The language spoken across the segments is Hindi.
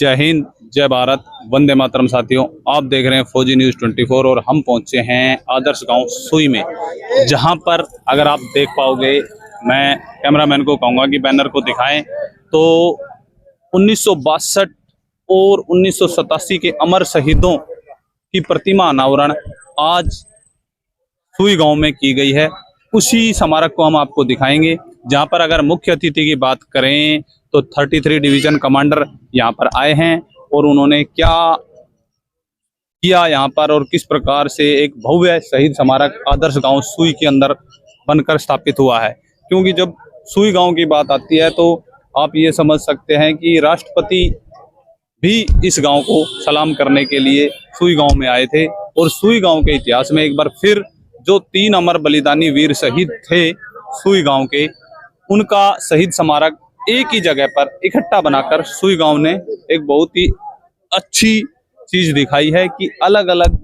जय हिंद, जय भारत, वंदे मातरम। साथियों, आप देख रहे हैं फौजी न्यूज़ 24 और हम पहुंचे हैं आदर्श गांव सुई में, जहां पर अगर आप देख पाओगे, मैं कैमरामैन को कहूंगा कि बैनर को दिखाएं तो 1962 और 1987 के अमर शहीदों की प्रतिमा अनावरण आज सुई गांव में की गई है। उसी स्मारक को हम आपको दिखाएंगे, जहां पर अगर मुख्य अतिथि की बात करें तो 33 डिवीजन कमांडर यहां पर आए हैं और उन्होंने क्या किया यहाँ पर और किस प्रकार से एक भव्य शहीद स्मारक आदर्श गांव सुई के अंदर बनकर स्थापित हुआ है। क्योंकि जब सुई गांव की बात आती है तो आप ये समझ सकते हैं कि राष्ट्रपति भी इस गांव को सलाम करने के लिए सुई गांव में आए थे। और सुई गांव के इतिहास में एक बार फिर जो 3 अमर बलिदानी वीर शहीद थे सुई गांव के, उनका शहीद स्मारक एक ही जगह पर इकट्ठा बनाकर सुई गांव ने एक बहुत ही अच्छी चीज दिखाई है कि अलग अलग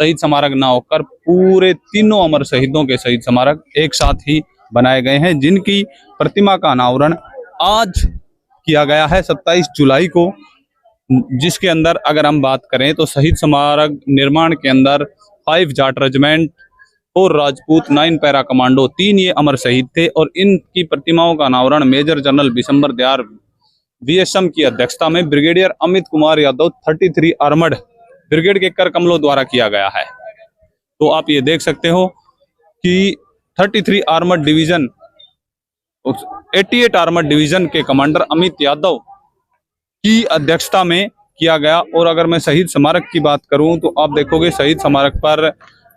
शहीद स्मारक ना होकर पूरे तीनों अमर शहीदों के शहीद स्मारक एक साथ ही बनाए गए हैं, जिनकी प्रतिमा का अनावरण आज किया गया है 27 जुलाई को। जिसके अंदर अगर हम बात करें तो शहीद स्मारक निर्माण के अंदर 5 जाट रेजिमेंट और राजपूत 9 पैरा कमांडो 3 ये अमर शहीद थे। और इनकी प्रतिमाओं का अनावरण major general Bishambar Dayal VSM की अध्यक्षता में brigadier Amit Kumar Yadav 33 armoured brigade के कर कमलों द्वारा किया गया है। तो आप ये देख सकते हो कि 33 आर्मड डिवीजन 88 आर्मड डिवीजन के कमांडर अमित यादव की अध्यक्षता में किया गया। और अगर मैं शहीद स्मारक की बात करूं तो आप देखोगे शहीद स्मारक पर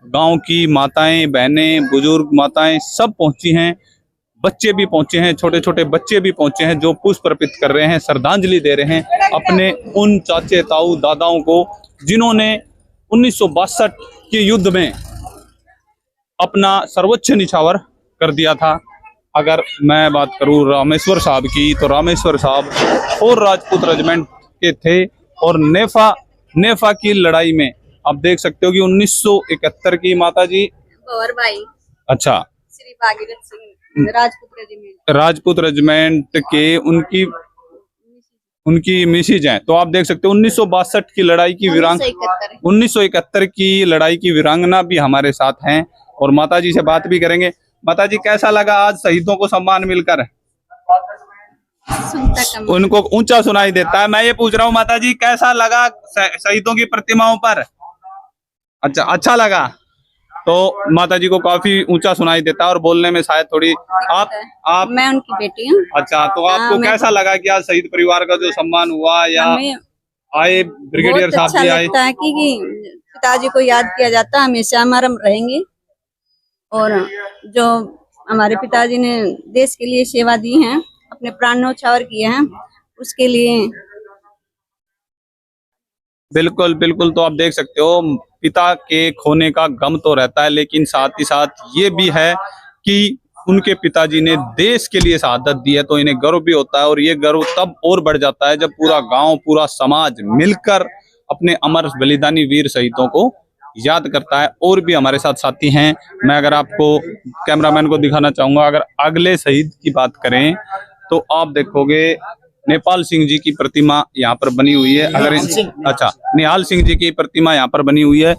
गांव की माताएं, बहनें, बुजुर्ग माताएं सब पहुंची हैं, बच्चे भी पहुंचे हैं, छोटे छोटे बच्चे भी पहुंचे हैं जो पुष्प अर्पित कर रहे हैं, श्रद्धांजलि दे रहे हैं अपने उन चाचे ताऊ दादाओं को जिन्होंने 1962 के युद्ध में अपना सर्वोच्च निछावर कर दिया था। अगर मैं बात करूं रामेश्वर साहब की तो रामेश्वर साहब 4 राजपूत रेजिमेंट के थे और नेफा की लड़ाई में आप देख सकते हो कि 1971 की माता जी अच्छा श्री भागीरथ सिंह राजपूत रेजिमेंट के उनकी मिसेज हैं। तो आप देख सकते हो 1962 की लड़ाई की 1971 की लड़ाई की वीरांगना भी हमारे साथ हैं और माता जी से बात भी करेंगे। माता जी, कैसा लगा आज शहीदों को सम्मान मिलकर? उनको ऊंचा सुनाई देता है। मैं ये पूछ रहा हूँ माता जी, कैसा लगा शहीदों की प्रतिमाओं पर? अच्छा लगा। तो माता जी को काफी ऊंचा सुनाई देता है और बोलने में शायद थोड़ी आप मैं उनकी बेटी हूँ। अच्छा, तो आपको कैसा लगा कि आज शहीद परिवार का जो सम्मान हुआ या आए ब्रिगेडियर साहब भी आए? लगता है कि पिताजी को याद किया जाता है, हमेशा हमारा रहेंगे। और जो हमारे पिताजी ने देश के लिए सेवा दी है, अपने प्राण न्यौछावर किए हैं, उसके लिए बिल्कुल बिल्कुल। तो आप देख सकते हो पिता के खोने का गम तो रहता है, लेकिन साथ ही साथ ये भी है कि उनके पिताजी ने देश के लिए शहादत दी है, तो इन्हें गर्व भी होता है। और ये गर्व तब और बढ़ जाता है जब पूरा गांव, पूरा समाज मिलकर अपने अमर बलिदानी वीर शहीदों को याद करता है। और भी हमारे साथ साथी हैं, मैं अगर आपको कैमरामैन को दिखाना चाहूंगा। अगर अगले शहीद की बात करें तो आप देखोगे नेपाल सिंह जी की प्रतिमा यहाँ पर बनी हुई है। अगर निहाल सिंह जी की प्रतिमा यहाँ पर बनी हुई है,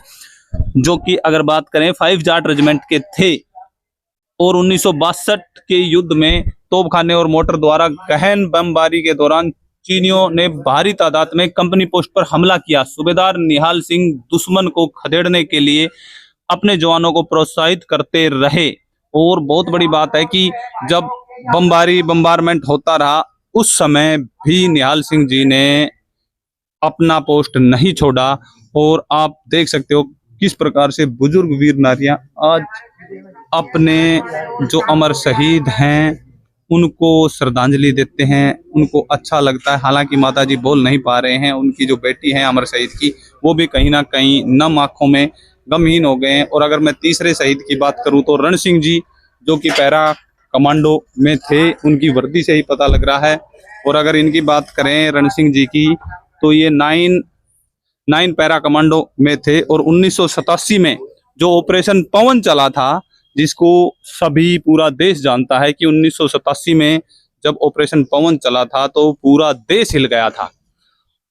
जो कि अगर बात करें 5 जाट रेजिमेंट के थे और 1962 के युद्ध में तोपखाने और मोटर द्वारा गहन बमबारी के दौरान चीनियों ने भारी तादाद में कंपनी पोस्ट पर हमला किया। सूबेदार निहाल सिंह दुश्मन को खदेड़ने के लिए अपने जवानों को प्रोत्साहित करते रहे। और बहुत बड़ी बात है कि जब बम्बारमेंट होता रहा उस समय भी निहाल सिंह जी ने अपना पोस्ट नहीं छोड़ा। और आप देख सकते हो किस प्रकार से बुजुर्ग वीर नारियां आज अपने जो अमर शहीद हैं उनको श्रद्धांजलि देते हैं, उनको अच्छा लगता है। हालांकि माताजी बोल नहीं पा रहे हैं, उनकी जो बेटी है अमर शहीद की, वो भी कहीं ना कहीं नम आंखों में गमहीन हो गए हैं। और अगर मैं तीसरे शहीद की बात करूं तो रण सिंह जी, जो कि पैरा कमांडो में थे, उनकी वर्दी से ही पता लग रहा है। और अगर इनकी बात करें रण सिंह जी की तो ये 9 पैरा कमांडो में थे। और 1987 में जो ऑपरेशन पवन चला था, जिसको सभी पूरा देश जानता है कि 1987 में जब ऑपरेशन पवन चला था तो पूरा देश हिल गया था।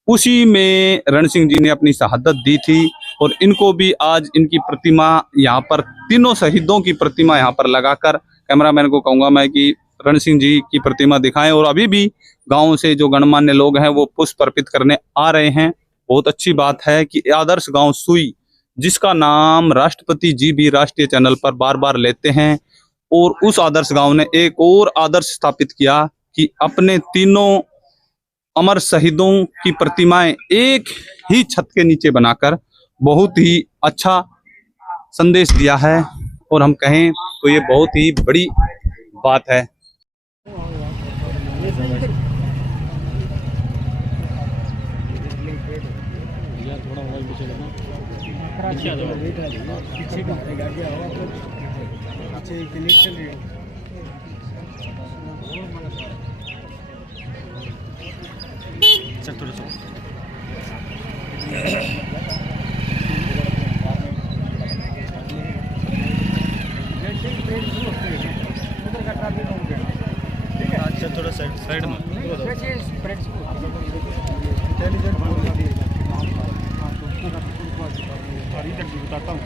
उसी में रण सिंह जी ने अपनी शहादत दी थी। और इनको भी आज इनकी प्रतिमा यहाँ पर, तीनों शहीदों की प्रतिमा यहाँ पर लगाकर, कैमरामैन को कहूँगा मैं कि रण सिंह जी की प्रतिमा दिखाएं। और अभी भी गांव से जो गणमान्य लोग हैं वो पुष्प अर्पित करने आ रहे हैं। बहुत अच्छी बात है कि आदर्श गांव सुई, जिसका नाम राष्ट्रपति जी भी राष्ट्रीय चैनल पर बार बार लेते हैं, और उस आदर्श गांव ने एक और आदर्श स्थापित किया कि अपने तीनों अमर शहीदों की प्रतिमाएं एक ही छत के नीचे बनाकर बहुत ही अच्छा संदेश दिया है। और हम कहें तो ये बहुत ही बड़ी बात है। थोड़ा साइड में बताता हूँ।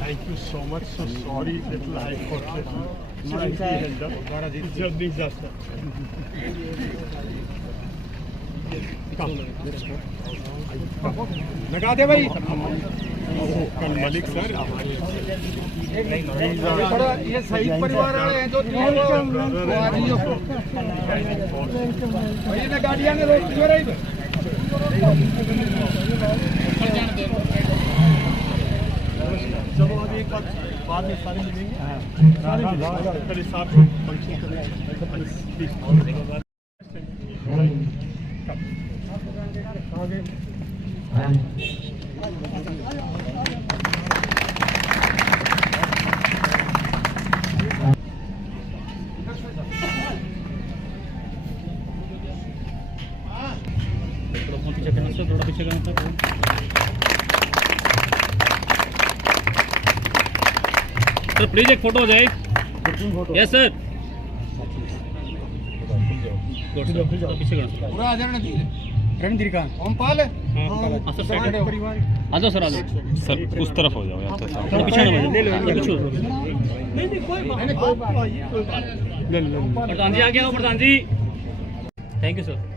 Thank you so much. So sorry little I got slightly held up. It's just disaster. लगा दे भाई। कल मलिक सर ये शहीद परिवार वाले हैं जो ये गाड़ियां ने रोक क्यों रही? चलो अभी एक बात बाद में सारे मिलेंगे। सारे साथ फंक्शन करेंगे। थोड़ा पीछे करना सर। सर प्लीज एक फोटो हो जाए। Yes sir. पीछे करना पूरा आ जाना चाहिए। रणधीर का ओमपाल है। हां सर साइड परिवार आ जाओ सर, आ जाओ सर, उस तरफ हो जाओ यार। थोड़ा पीछे ना ले लो, कुछ नहीं कोई बात नहीं, कोई बात ले लो। प्रधान जी आ गया हो। प्रधान जी थैंक यू सर।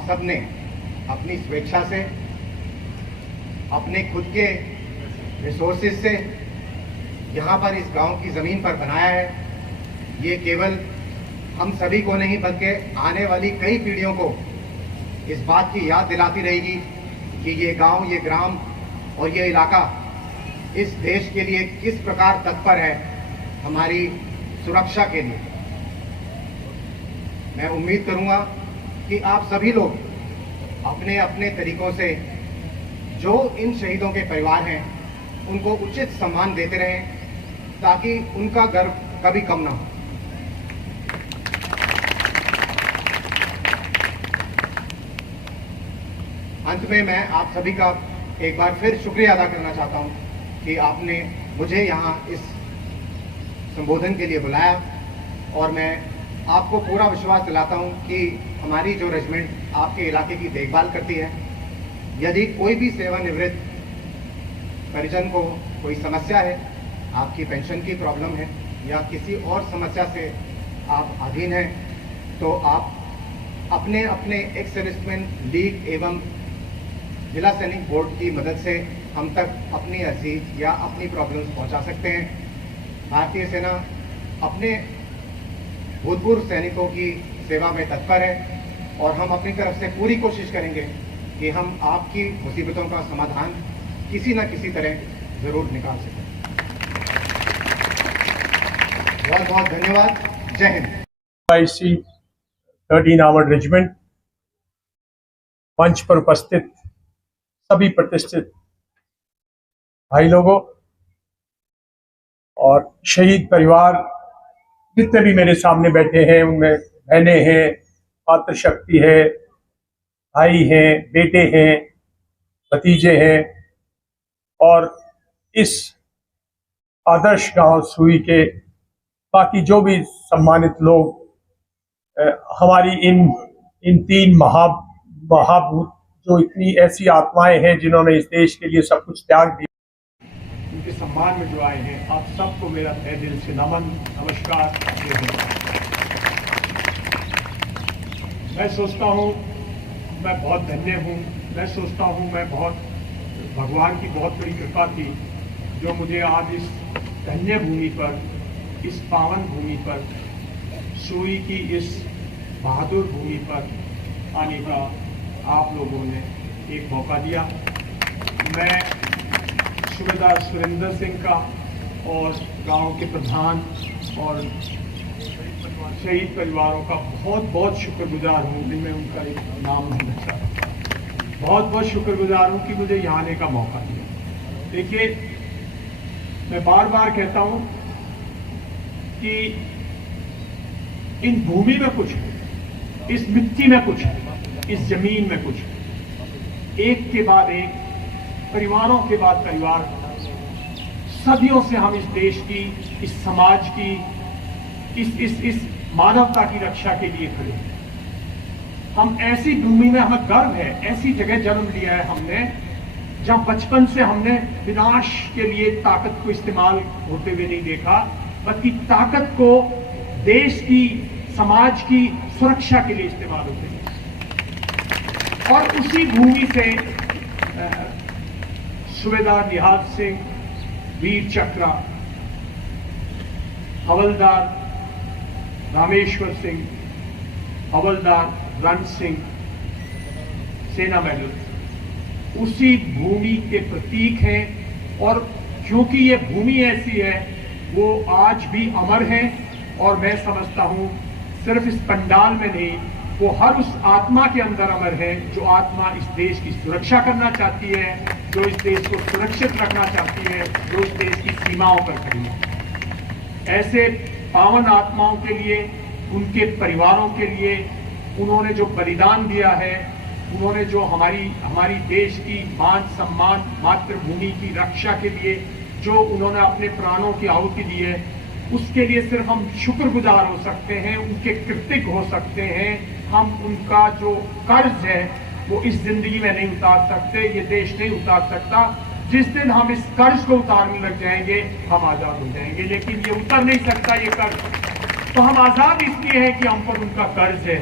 आप सब ने अपनी स्वेच्छा से, अपने खुद के रिसोर्सेज से यहाँ पर इस गांव की ज़मीन पर बनाया है। ये केवल हम सभी को नहीं बल्कि आने वाली कई पीढ़ियों को इस बात की याद दिलाती रहेगी कि ये गांव, ये ग्राम और ये इलाका इस देश के लिए किस प्रकार तत्पर है हमारी सुरक्षा के लिए। मैं उम्मीद करूंगा कि आप सभी लोग अपने अपने तरीकों से जो इन शहीदों के परिवार हैं उनको उचित सम्मान देते रहें ताकि उनका गर्व कभी कम ना हो। अंत में मैं आप सभी का एक बार फिर शुक्रिया अदा करना चाहता हूं कि आपने मुझे यहाँ इस संबोधन के लिए बुलाया और मैं आपको पूरा विश्वास दिलाता हूं कि हमारी जो रेजिमेंट आपके इलाके की देखभाल करती है, यदि कोई भी सेवानिवृत्त परिजन को कोई समस्या है, आपकी पेंशन की प्रॉब्लम है या किसी और समस्या से आप अधीन हैं, तो आप अपने अपने एक्स सर्विसमैन लीग एवं जिला सैनिक बोर्ड की मदद से हम तक अपनी अर्जी या अपनी प्रॉब्लम्स पहुंचा सकते हैं। भारतीय सेना अपने भूतपूर्व सैनिकों की सेवा में तत्पर है और हम अपनी तरफ से पूरी कोशिश करेंगे कि हम आपकी मुसीबतों का समाधान किसी न किसी तरह जरूर निकाल सकें। बहुत बहुत धन्यवाद। जय हिंद। IC 13 आवर्ड रेजिमेंट मंच पर उपस्थित सभी प्रतिष्ठित भाई लोगों और शहीद परिवार जितने भी मेरे सामने बैठे हैं, उनमें बहनें हैं, मातृशक्ति है, भाई हैं, बेटे हैं, भतीजे हैं और इस आदर्श गांव सुई के बाकी जो भी सम्मानित लोग, हमारी इन तीन महाभूत जो इतनी ऐसी आत्माएं हैं जिन्होंने इस देश के लिए सब कुछ त्याग दिया, उनके सम्मान में जो आए हैं, आप सबको मेरा तहे दिल से नमन, नमस्कार। मैं सोचता हूँ मैं बहुत धन्य हूँ, मैं सोचता हूँ मैं बहुत, भगवान की बहुत बड़ी कृपा थी जो मुझे आज इस धन्य भूमि पर, इस पावन भूमि पर, सुई की इस बहादुर भूमि पर आने का आप लोगों ने एक मौका दिया। मैं सूबेदार सुरेंद्र सिंह का और गांव के प्रधान और शहीद परिवारों का बहुत बहुत शुक्रगुजार हूँ। मैं उनका एक नाम लेना चाहता हूँ। बहुत बहुत शुक्रगुजार हूँ कि मुझे यहाँ आने का मौका दिया। देखिए, मैं बार बार कहता हूँ कि इन भूमि में कुछ है, इस मिट्टी में कुछ है, इस जमीन में कुछ है। एक के बाद एक, परिवारों के बाद परिवार, सदियों से हम इस देश की, इस समाज की, इस मानवता की रक्षा के लिए खड़े हैं। हम ऐसी भूमि में, हमें गर्व है, ऐसी जगह जन्म लिया है हमने जहां बचपन से हमने विनाश के लिए ताकत को इस्तेमाल होते हुए नहीं देखा, बल्कि ताकत को देश की, समाज की सुरक्षा के लिए इस्तेमाल होते हैं। और उसी भूमि से सूबेदार निहाल सिंह, वीर चक्रा, हवलदार रामेश्वर सिंह, हवलदार रण सिंह, सेना मेडल उसी भूमि के प्रतीक हैं। और क्योंकि ये भूमि ऐसी है, वो आज भी अमर है। और मैं समझता हूँ सिर्फ इस पंडाल में नहीं, वो हर उस आत्मा के अंदर अमर है जो आत्मा इस देश की सुरक्षा करना चाहती है, जो इस देश को सुरक्षित रखना चाहती है, जो इस देश की सीमाओं पर खड़ी है। ऐसे पावन आत्माओं के लिए, उनके परिवारों के लिए उन्होंने जो बलिदान दिया है, उन्होंने जो हमारी देश की मान सम्मान, मातृभूमि की रक्षा के लिए जो उन्होंने अपने प्राणों की आहुति दी है, उसके लिए सिर्फ हम शुक्रगुजार हो सकते हैं, उनके कृतज्ञ हो सकते हैं। हम उनका जो कर्ज है वो इस जिंदगी में नहीं उतार सकते, ये देश नहीं उतार सकता। जिस दिन हम इस कर्ज को उतारने लग जाएंगे, हम आजाद हो जाएंगे, लेकिन ये उतर नहीं सकता ये कर्ज। तो हम आजाद इसलिए हैं कि हम पर उनका कर्ज है।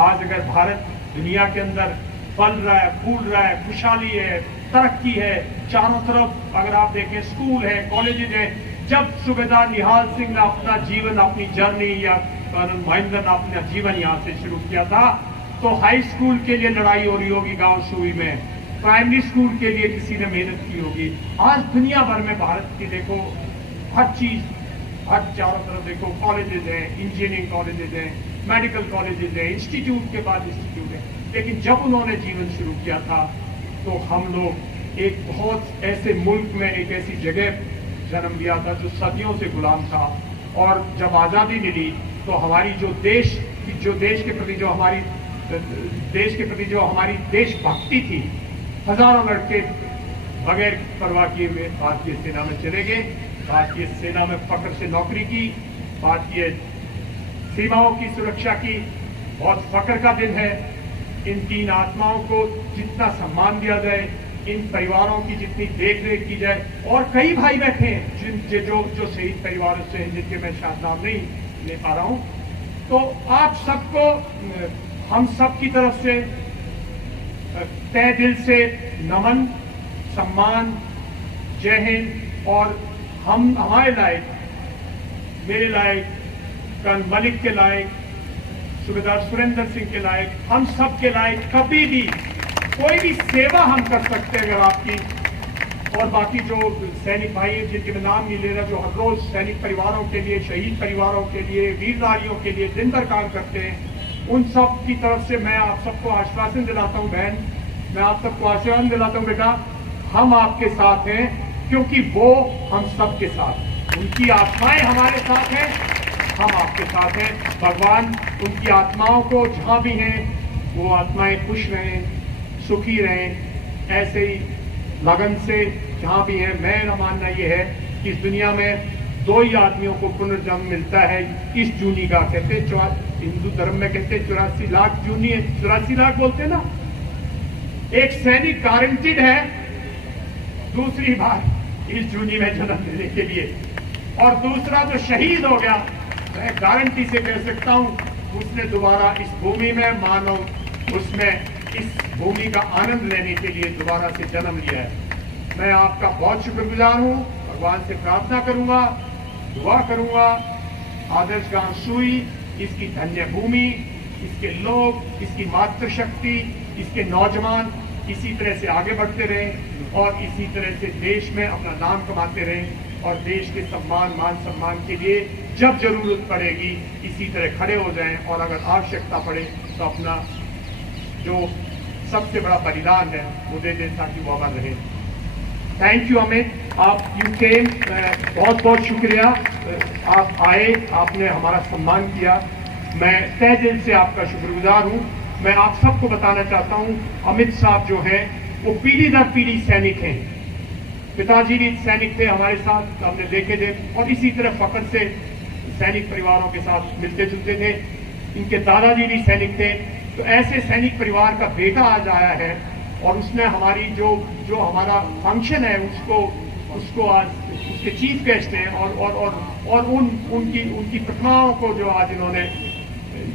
आज अगर भारत दुनिया के अंदर फल रहा है, फूल रहा है, खुशहाली है, तरक्की है चारों तरफ। अगर आप देखें स्कूल है, कॉलेजेज है। जब सूबेदार निहाल सिंह ने अपना जीवन, अपनी जर्नी, या कर्नल महेंद्र ने अपना जीवन यहाँ से शुरू किया था, तो हाई स्कूल के लिए लड़ाई हो रही होगी गांव सुई में, प्राइमरी स्कूल के लिए किसी ने मेहनत की होगी। आज दुनिया भर में भारत की देखो हर चीज, हर चारों तरफ देखो कॉलेजेस हैं, इंजीनियरिंग कॉलेजेस हैं, मेडिकल कॉलेजेस हैं, इंस्टीट्यूट के बाद इंस्टीट्यूट है। लेकिन जब उन्होंने जीवन शुरू किया था तो हम लोग एक बहुत ऐसे मुल्क में, एक ऐसी जगह जन्म लिया था जो सदियों से गुलाम था। और जब आज़ादी मिली तो हमारी जो देश के प्रति जो हमारी देशभक्ति थी, हजारों लड़के बगैर परवाह किए हुए भारतीय सेना में चले गए, भारतीय सेना में फख्र से नौकरी की, भारतीय सीमाओं की सुरक्षा की। बहुत फख्र का दिन है। इन तीन आत्माओं को जितना सम्मान दिया जाए, इन परिवारों की जितनी देख रेख की जाए, और कई भाई बैठे हैं जो शहीद परिवारों से हैं, जिनके मैं शायद नाम नहीं ले पा रहा हूं, तो आप सबको हम सब की तरफ से तहे दिल से नमन, सम्मान, जय हिंद। और हम हमारे लायक, मेरे लायक, कर्नल मलिक के लायक, सूबेदार सुरेंद्र सिंह के लायक, हम सब के लायक कभी भी कोई भी सेवा हम कर सकते हैं अगर आपकी। और बाकी जो सैनिक भाई हैं जिनके मैं नाम नहीं ले रहा, जो हर रोज सैनिक परिवारों के लिए, शहीद परिवारों के लिए, वीर नारियों के लिए दिन भर काम करते हैं, उन सब की तरफ से मैं आप सबको आश्वासन दिलाता हूं बहन, मैं आप सबको आश्वासन दिलाता हूं बेटा, हम आपके साथ हैं, क्योंकि वो हम सब के साथ, उनकी आत्माएं हमारे साथ हैं, हम आपके साथ हैं। भगवान उनकी आत्माओं को जहां भी हैं वो आत्माएं खुश रहें, सुखी रहें, ऐसे ही लगन से जहां भी हैं। मेरा मानना यह है कि इस दुनिया में दो ही आदमियों को पुनर्जन्म मिलता है इस जूनी का, कहते हिंदू धर्म में कहते 84 लाख जूनी है, 84 लाख बोलते हैं ना। एक सैनिक गारंटीड है दूसरी बार इस जूनी में जन्म लेने के लिए, और दूसरा जो शहीद हो गया, मैं गारंटी से कह सकता हूं उसने दोबारा इस भूमि में, मानो उसमें इस भूमि का आनंद लेने के लिए दोबारा से जन्म लिया है। मैं आपका बहुत शुक्रगुजार हूं, भगवान से प्रार्थना करूंगा, दुआ करूंगा, आदर्श गांव सुई, इसकी धन्य भूमि, इसके लोग, इसकी मातृशक्ति, इसके नौजवान इसी तरह से आगे बढ़ते रहें और इसी तरह से देश में अपना नाम कमाते रहें, और देश के सम्मान, मान सम्मान के लिए जब जरूरत पड़ेगी इसी तरह खड़े हो जाएं, और अगर आवश्यकता पड़े तो अपना जो सबसे बड़ा बलिदान है वो दे दें ताकि वो अमर रहे। थैंक यू अमित, आप यू केम, बहुत बहुत शुक्रिया, आप आए, आपने हमारा सम्मान किया, मैं तहे दिल से आपका शुक्रगुजार हूँ। मैं आप सबको बताना चाहता हूँ, अमित साहब जो हैं वो पीढ़ी दर पीढ़ी सैनिक हैं। पिताजी भी सैनिक थे हमारे साथ, हमने देखे थे, और इसी तरह फख्र से सैनिक परिवारों के साथ मिलते जुलते थे। इनके दादाजी भी सैनिक थे। तो ऐसे सैनिक परिवार का बेटा आज आया है और उसने हमारी जो हमारा फंक्शन है उसको आज उसके चीफ गेस्ट हैं, और उनकी प्रतिमाओं को जो आज इन्होंने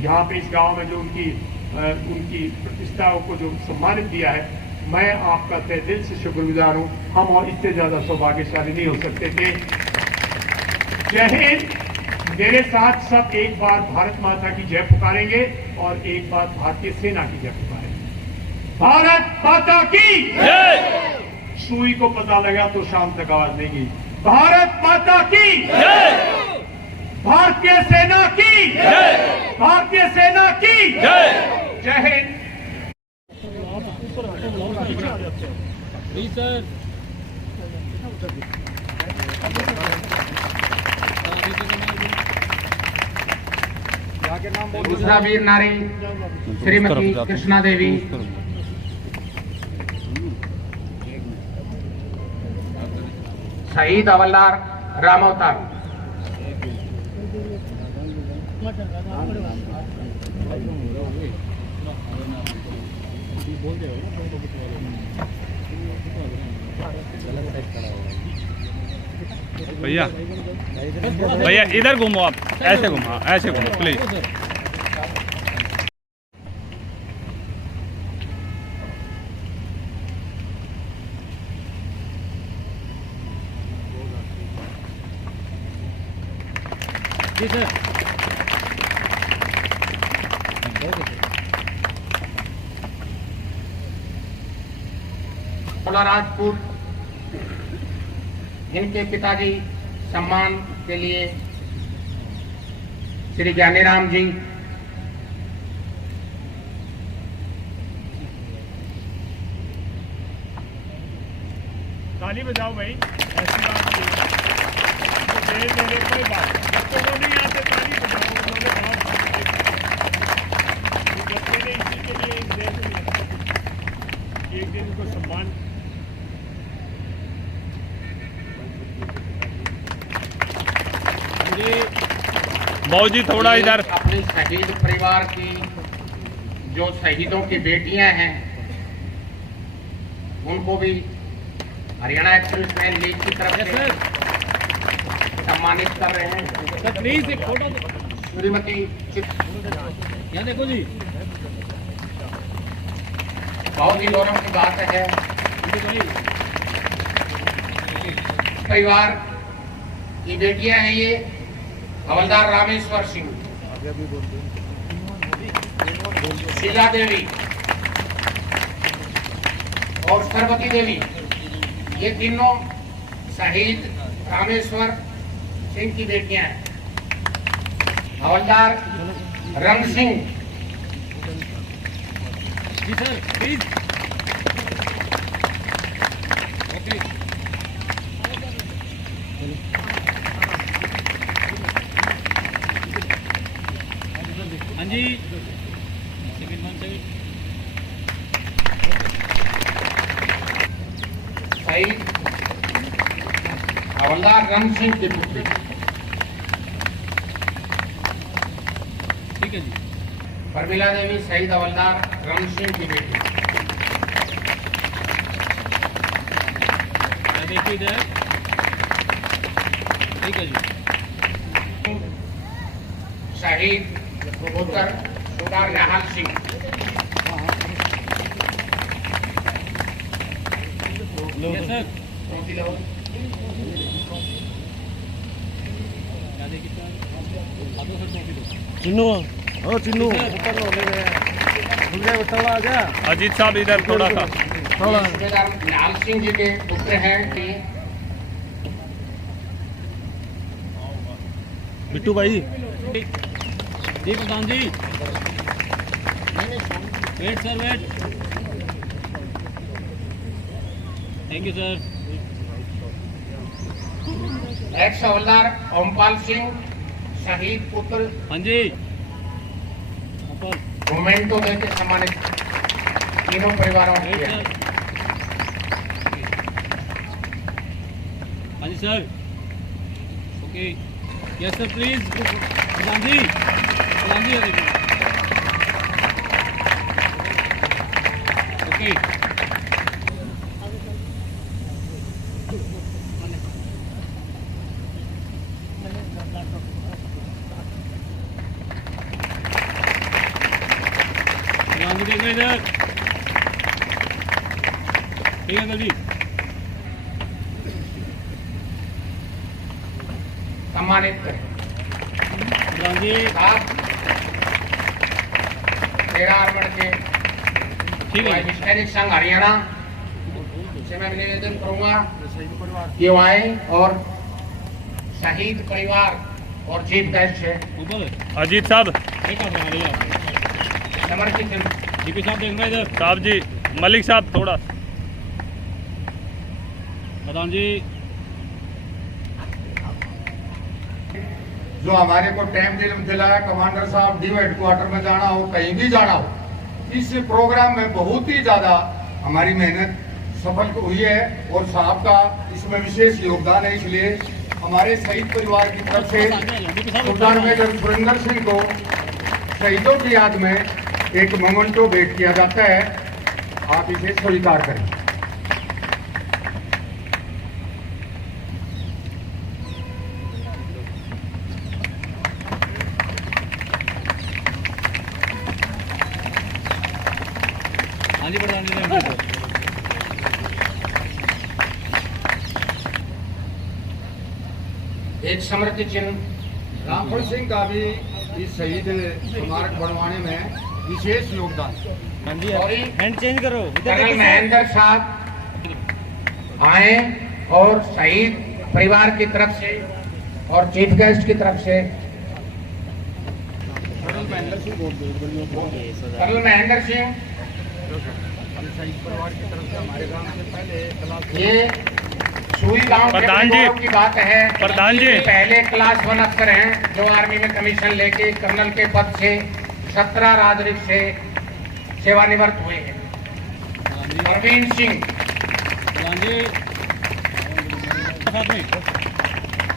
यहाँ पे इस गांव में जो उनकी प्रतिष्ठाओं को जो सम्मानित दिया है, मैं आपका तहे दिल से शुक्रगुजार हूँ। हम और इससे ज्यादा सौभाग्यशाली नहीं हो सकते थे। जय हिंद। मेरे साथ सब एक बार भारत माता की जय पुकारेंगे और एक बार भारतीय सेना की जय पुकारेंगे। भारत माता की जय। सुई को पता लगा तो शाम तक आवाज देंगी। भारत माता की जय। भारतीय सेना की जय। भारतीय सेना की जय। जय हिंद। दूसरा वीर नारी श्रीमती कृष्णा देवी, शहीद हवलदार रामअवतार। भैया भैया इधर घूमो, आप ऐसे घूमो, ऐसे घूमो प्लीज। Ji sir. राजपूत इनके पिताजी सम्मान के लिए श्री ज्ञानीराम जी, ताली बजाओ भाई, ऐसी बात नहीं है। तो देर मेरे कोई बात बच्चों को नहीं आते, ताली बजाओ, उन्होंने बहुत बच्चे ने इसी के लिए एक देर में एक दिन को सम्मान। बाबू जी थोड़ा इधर। अपनी शहीद परिवार की जो शहीदों की बेटियां हैं उनको भी हरियाणा एक्सप्रेसमैन लीग की तरफ से सम्मानित कर रहे हैं। प्लीज एक फोटो श्रीमती यहाँ देखो जी। बहुत ही गौरव की बात है। परिवार की बेटियां हैं ये हवलदार रामेश्वर सिंह, शीला देवी और सरवती देवी, ये तीनों शहीद रामेश्वर सिंह की बेटियां हैं। हवलदार रंग Singh ji sir please. Okay हाँ जी, सेकंड वन सेकंड। शहीद हवलदार रंग सिंह की पुत्री, ठीक है जी। परमिला देवी शहीद हवलदार रंग सिंह की बेटी। देखिए इधर, ठीक है जी। शहीद पुत्र सुधार निहाल सिंह, यस सर। अजीत साहब इधर थोड़ा सा। सूबेदार निहाल सिंह जी के पुत्र हैं कि बिट्टू भाई जी, प्रधान ji wait sir wait. Thank you sir. Ex हवलदार ओमपाल सिंह शहीद पुत्र हाँ जी मोमेंटो देके सम्मानित तीनों परिवारों वेट के सर। हाँ जी sir. Okay yes sir please. प्रधान जी, प्रधान जी ओके देख रहे इधर, ठीक है जल्दी। सम्मानित करें। प्रधान जी साथ तेरा आर्मड के ठीक है। मिशनरी संघ हरियाणा से मैं निवेदन करूंगा कि वो आए और शहीद परिवार और चीफ गेस्ट है ऊपर अजीत साहब, एक आप बना रही समर्पित डीपी साहब देख रहे इधर। साहब जी, मलिक साहब थोड़ा। प्रधान जी जो हमारे को टाइम दिलाया कमांडर साहब, डी हेडक्वार्टर में जाना हो, कहीं भी जाना हो, इस प्रोग्राम में बहुत ही ज्यादा हमारी मेहनत सफल हुई है और साहब का इसमें विशेष योगदान है। इसलिए हमारे शहीद परिवार की तरफ से सुल्तान मेजर सुरेंद्र सिंह को शहीदों की याद में एक मोमेंटो भेंट किया जाता है। आप इसे स्वीकार करें। हाँ जी प्रधान जी। एक स्मृति चिन्ह रामफल सिंह का भी इस शहीद स्मारक बनवाने में विशेष योगदान। हैंड चेंज करो। कर्नल महेंद्र साहब आए और शहीद परिवार की तरफ से और चीफ गेस्ट की तरफ से कर्नल महेंद्र सिंह परिवार की तरफ से हमारे गांव से पहले ये सुई गांव के प्रधान जी। गौरव की बात है। प्रधान जी। ये पहले क्लास 1 अफसर हैं जो आर्मी में कमीशन लेके कर्नल के पद से 17 राजरिक से सेवानिवृत्त हुए हैं। प्रवीण सिंह साथ में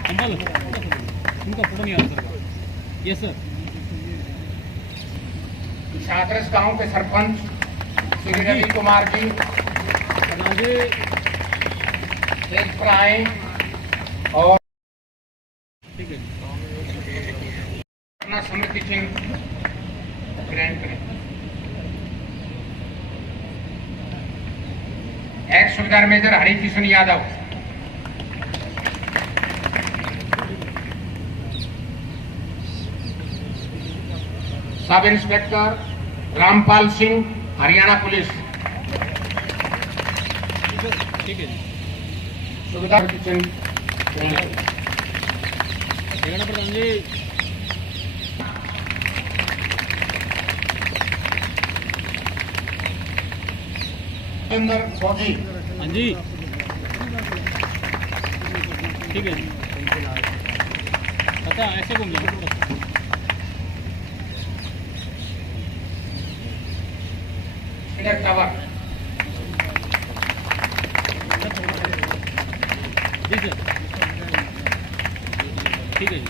अंकल उनका फोटो नहीं आ रहा सर। Yes sir. छात्रस गांव के सरपंच श्री रवि कुमार जी स्टेज पर आए और अपना स्मृति चिन्ह ग्रहण करें। एक्स सूबेदार major Harikishan Yadav, sub inspector Rampal Singh, Haryana police. ठीक है जी। सूबेदार किचन प्रधान जी। फौजी। हाँ जी ठीक है जी। अच्छा ऐसे घूम जाओ। टावर जी सर। ठीक है जी।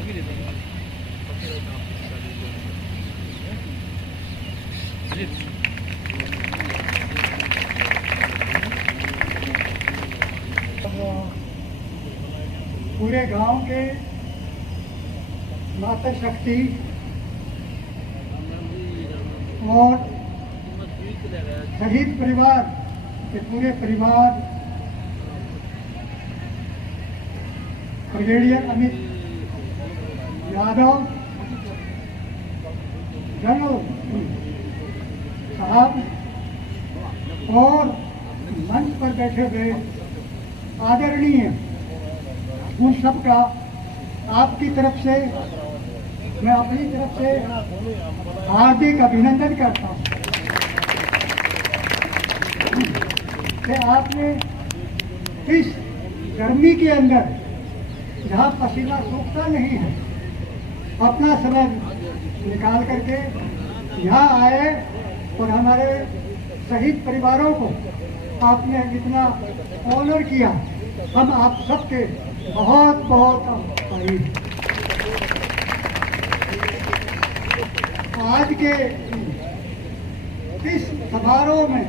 अभी देता हूँ। पूरे गांव के माता शक्ति और शहीद परिवार के पूरे परिवार, ब्रिगेडियर अमित यादव, जनरल साहब और मंच पर बैठे हुए आदरणीय उन सबका आपकी तरफ से, मैं अपनी तरफ से हार्दिक अभिनंदन करता हूँ कि आपने इस गर्मी के अंदर जहाँ पसीना सूखता नहीं है, अपना समय निकाल करके यहाँ आए और हमारे शहीद परिवारों को आपने इतना ऑनर किया। हम आप सबके बहुत बहुत आभारी हैं। आज के इस समारोह में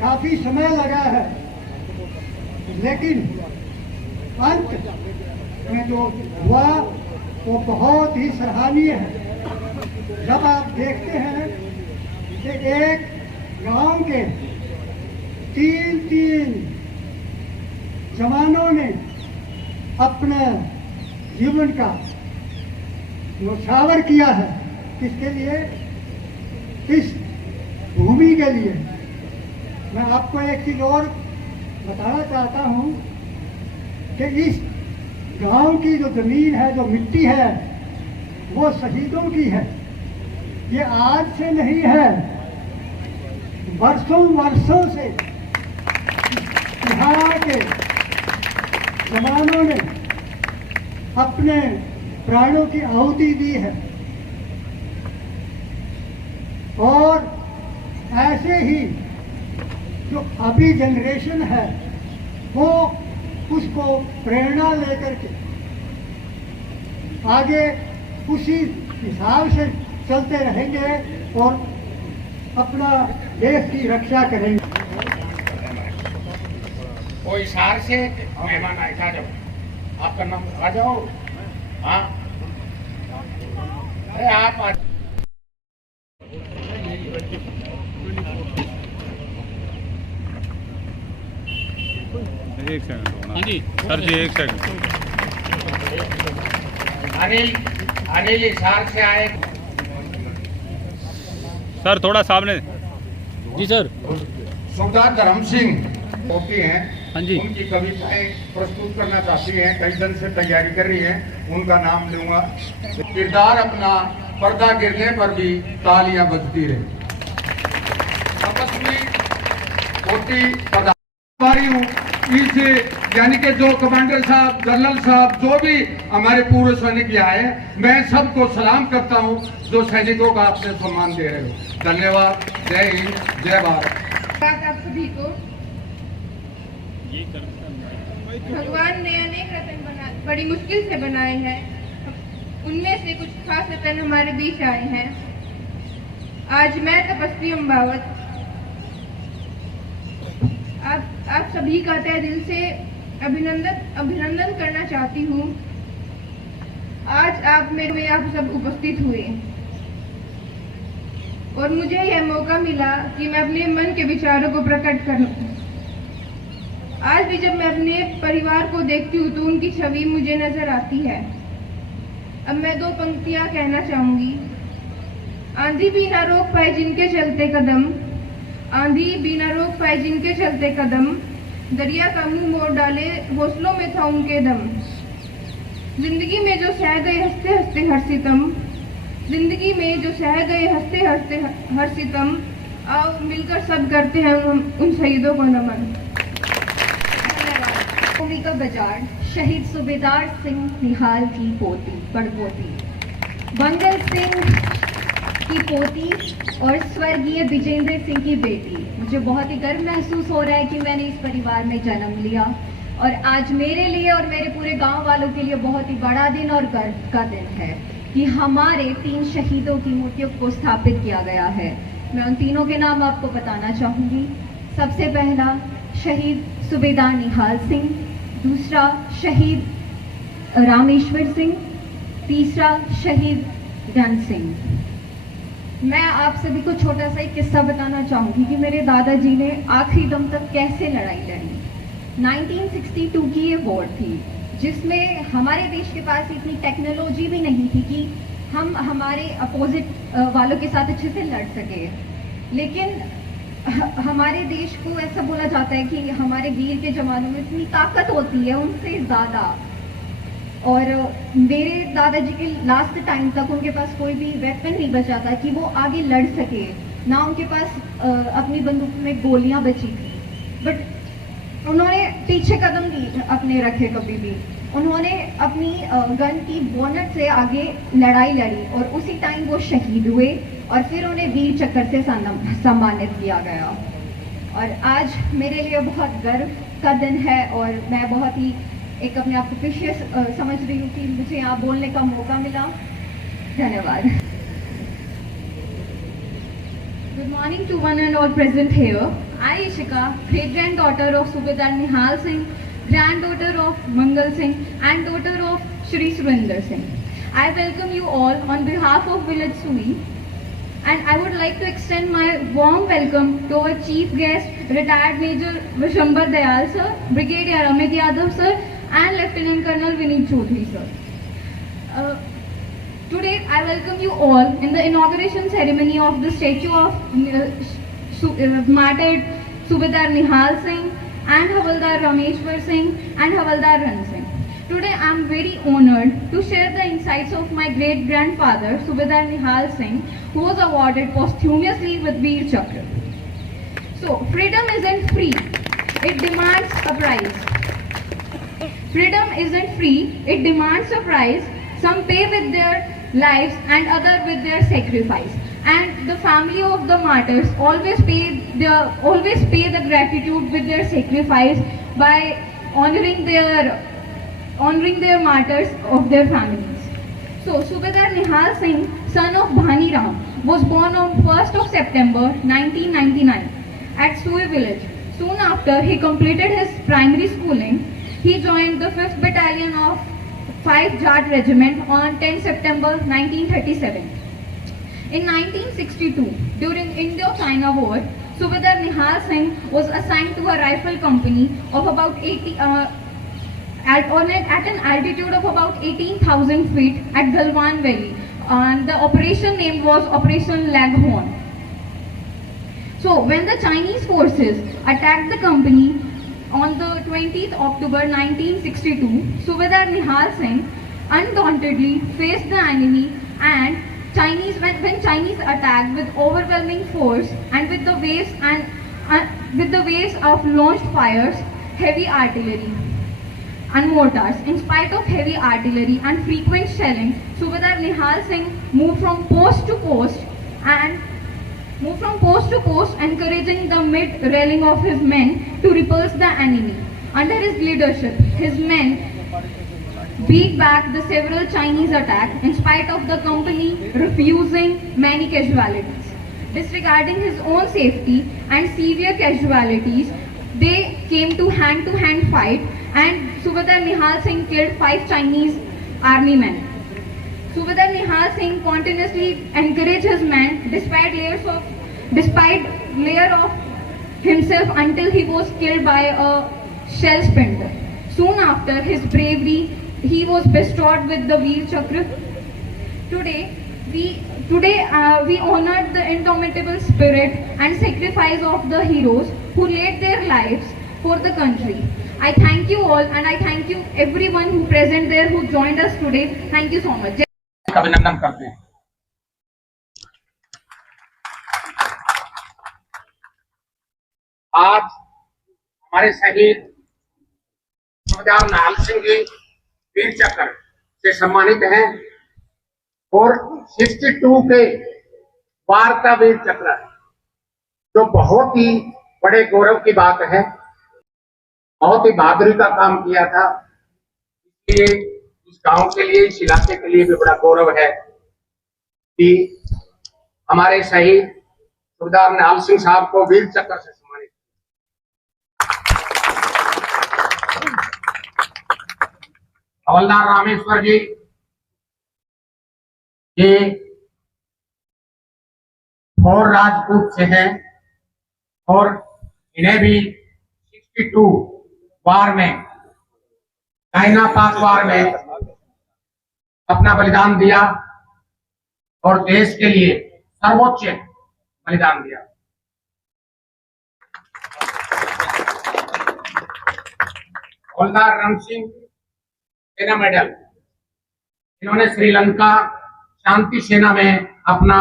काफी समय लगा है, लेकिन अंत में जो हुआ वो बहुत ही सराहनीय है। जब आप देखते हैं कि एक गांव के तीन जवानों ने अपने जीवन का न्यौछावर किया है, किसके लिए? इस भूमि के लिए। मैं आपको एक चीज और बताना चाहता हूँ कि इस गांव की जो जमीन है, जो मिट्टी है, वो शहीदों की है। ये आज से नहीं है, वर्षों से यहाँ के जवानों ने अपने प्राणों की आहुति दी है और ऐसे ही जो अभी जनरेशन है वो उसको प्रेरणा लेकर के आगे उसी हिसाब से चलते रहेंगे और अपना देश की रक्षा करेंगे। कोई इशार से मेहमान आए, आ जाओ, आपका नाम आ जाओ। हाँ अरे आप आ एक सेकंड हाँ जी सर जी, एक सेकंड। अनिल हिसार से आए। सर थोड़ा सामने। जी सर। सुबेदार धर्म सिंह होती हैं, हाँ जी। उनकी कविताएं प्रस्तुत करना चाहती हैं, कई दिन से तैयारी कर रही हैं, उनका नाम लूंगा। किरदार अपना, पर्दा गिरने पर भी तालियां बजती रहे। तपस्वी होती पदाधिकारी हूँ इस, यानी कि जो कमांडर साहब, जनरल साहब, जो भी हमारे पूर्व सैनिक यहाँ आए, मैं सबको सलाम करता हूँ जो सैनिकों का आपने सम्मान दे रहे हो। धन्यवाद। जय हिंद, जय भारत। आप सभी को भगवान ने अनेक रतन बड़ी मुश्किल से बनाए हैं, उनमें से कुछ खास रतन हमारे बीच आए हैं। आज मैं तपस्वी अम्बावत आप सभी का तहे दिल से अभिनंदन करना चाहती हूँ। आज आप सब उपस्थित हुए और मुझे यह मौका मिला कि मैं अपने मन के विचारों को प्रकट करूं। आज भी जब मैं अपने परिवार को देखती हूँ तो उनकी छवि मुझे नजर आती है। अब मैं दो पंक्तियां कहना चाहूंगी। आंधी भी ना रोक पाए जिनके चलते कदम, आंधी भी ना रोक पाए जिनके चलते कदम, दरिया का मुंह मोड़ डाले हौसलों में था उनके दम। जिंदगी में जो सह गए हंसते हंसते हर सितम, जिंदगी में जो सह गए हंसते हंसते हर सितम, आओ मिलकर सब करते हैं उन शहीदों को नमन। भूमिका बाजार शहीद सूबेदार सिंह निहाल की पोती, पड़पोती, मंगल सिंह की पोती और स्वर्गीय विजेंद्र सिंह की बेटी। मुझे बहुत ही गर्व महसूस हो रहा है कि मैंने इस परिवार में जन्म लिया और आज मेरे लिए और मेरे पूरे गांव वालों के लिए बहुत ही बड़ा दिन और गर्व का दिन है कि हमारे 3 शहीदों की मूर्तियों को स्थापित किया गया है। मैं उन तीनों के नाम आपको बताना चाहूँगी। सबसे पहला शहीद सूबेदार निहाल सिंह, दूसरा शहीद रामेश्वर सिंह, तीसरा शहीद रण सिंह। मैं आप सभी को छोटा सा एक किस्सा बताना चाहूँगी कि मेरे दादाजी ने आखिरी दम तक कैसे लड़ाई लड़ी। 1962 की ये वॉर थी जिसमें हमारे देश के पास इतनी टेक्नोलॉजी भी नहीं थी कि हम हमारे अपोजिट वालों के साथ अच्छे से लड़ सके। लेकिन हमारे देश को ऐसा बोला जाता है कि हमारे वीर के जवानों में इतनी ताकत होती है उनसे ज़्यादा। और मेरे दादाजी के लास्ट टाइम तक उनके पास कोई भी वेपन नहीं बचा था कि वो आगे लड़ सके, ना उनके पास अपनी बंदूक में गोलियां बची थी। बट उन्होंने पीछे कदम नहीं अपने रखे कभी भी। उन्होंने अपनी गन की बोनट से आगे लड़ाई लड़ी और उसी टाइम वो शहीद हुए और फिर उन्हें वीर चक्र से सम्मानित किया गया। और आज मेरे लिए बहुत गर्व का दिन है और मैं बहुत ही एक अपने आप को प्रीशियस समझ रही हूँ कि मुझे यहाँ बोलने का मौका मिला। धन्यवाद। Good morning to one and all present here. I, Ishika, great-granddaughter of Subedar Nihal Singh, granddaughter of Mangal Singh and daughter of Shri Surinder Singh. I welcome you all on behalf of Village Sui, and I would like to extend my warm welcome to our chief guest, retired Major Vishambar Dayal sir, Brigadier Amit Yadav sir, and Lieutenant Colonel Vineet Chaudhary sir. Today, I welcome you all in the inauguration ceremony of the statue of martyred Subedar Nihal Singh and Havaldar Rameshwar Singh and Havaldar Ran Singh. Today, I am very honored to share the insights of my great-grandfather Subedar Nihal Singh, who was awarded posthumously with Veer Chakra. So, freedom isn't free; it demands a price. Freedom isn't free; it demands a price. Some pay with their lives and others with their sacrifice. And the family of the martyrs always pay the gratitude with their sacrifice by honoring their martyrs of their families. So Subedar Nihal Singh, son of Bhani Ram, was born on 1st of September 1999 at Sui village. Soon after he completed his primary schooling, he joined the 5th Battalion of 5 Jat Regiment on 10 September 1937. In 1962, during Indo-China War, Subedar Nihal Singh was assigned to a rifle company of about 80, at an altitude of about 18,000 feet at Galwan Valley. And the operation name was Operation Leghorn. So when the Chinese forces attacked the company on the 20th October 1962, Subedar Nihal Singh undauntedly faced the enemy, and when Chinese attacked with overwhelming force and with the waves of launched fires, heavy artillery and mortars. In spite of heavy artillery and frequent shelling, Subedar Nihal Singh moved from post to post, encouraging the mid-rallying of his men to repulse the enemy. Under his leadership, his men beat back the several Chinese attacks in spite of the company refusing many casualties. Disregarding his own safety and severe casualties, they came to hand fight, and Subedar Nihal Singh killed 5 Chinese army men. Subedar Nihal Singh continuously encouraged his men despite layer of himself until he was killed by a shell splinter. Soon after his bravery, he was bestowed with the Veer Chakra. Today we honored the indomitable spirit and sacrifice of the heroes who laid their lives for the country. I thank you all, and I thank you everyone who present there, who joined us today. Thank you so much. अभिनंदन करते हैं। आज हमारे शहीद सुबेदार निहाल सिंह जी वीर चक्र से सम्मानित हैं और 62 के वार का वीर चक्र, जो बहुत ही बड़े गौरव की बात है। बहुत ही बहादुरी का काम किया था, इसलिए इस गांव के लिए, इस इलाके के लिए भी बड़ा गौरव है कि हमारे शहीद सुबेदार निहाल सिंह साहब को वीर चक्र से सम्मानित। हवलदार रामेश्वर जी ये और राजपूत से हैं और इन्हें भी 62 वार में, चाइना पाक वार में अपना बलिदान दिया और देश के लिए सर्वोच्च बलिदान दिया। हवलदार रण सिंह सेना मेडल, इन्होंने श्रीलंका शांति सेना में अपना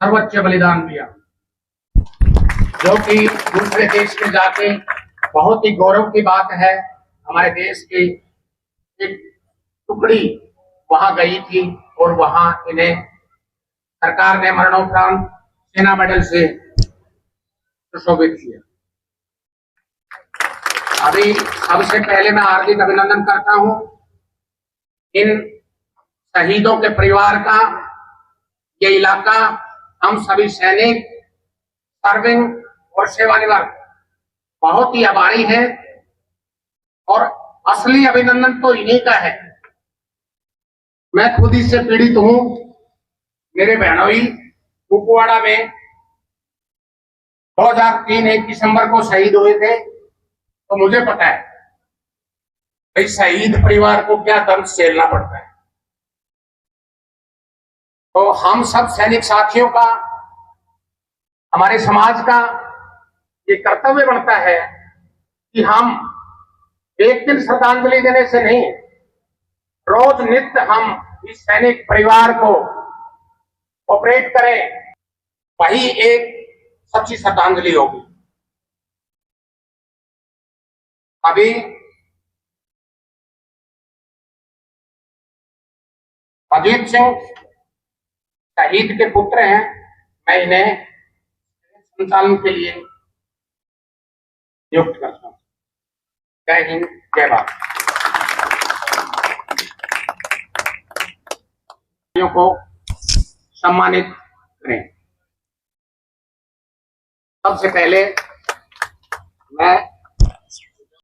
सर्वोच्च बलिदान दिया, जो कि दूसरे देश में जाके बहुत ही गौरव की बात है। हमारे देश की एक टुकड़ी वहां गई थी और वहां इन्हें सरकार ने मरणोपरांत सेना मेडल से सुशोभित किया। अभी सबसे पहले मैं हार्दिक अभिनंदन करता हूं इन शहीदों के परिवार का। ये इलाका, हम सभी सैनिक, सर्विंग और सेवानिवृत्त बहुत ही आभारी है और असली अभिनंदन तो इन्हीं का है। मैं खुद इससे पीड़ित हूं। मेरे बहनोई कुपवाड़ा में 2003 1 दिसंबर को शहीद हुए थे, तो मुझे पता है भाई शहीद परिवार को क्या दर्द झेलना पड़ता है। तो हम सब सैनिक साथियों का, हमारे समाज का ये कर्तव्य बनता है कि हम एक दिन श्रद्धांजलि देने से नहीं, रोज नित्य हम इस सैनिक परिवार को ऑपरेट करें, वही एक सच्ची श्रद्धांजलि होगी। अभी अजीत सिंह शहीद के पुत्र हैं, मैं इन्हें संचालन के लिए नियुक्त करता हूं। जय हिंद, जय भारत। को सम्मानित करें। सबसे पहले मैं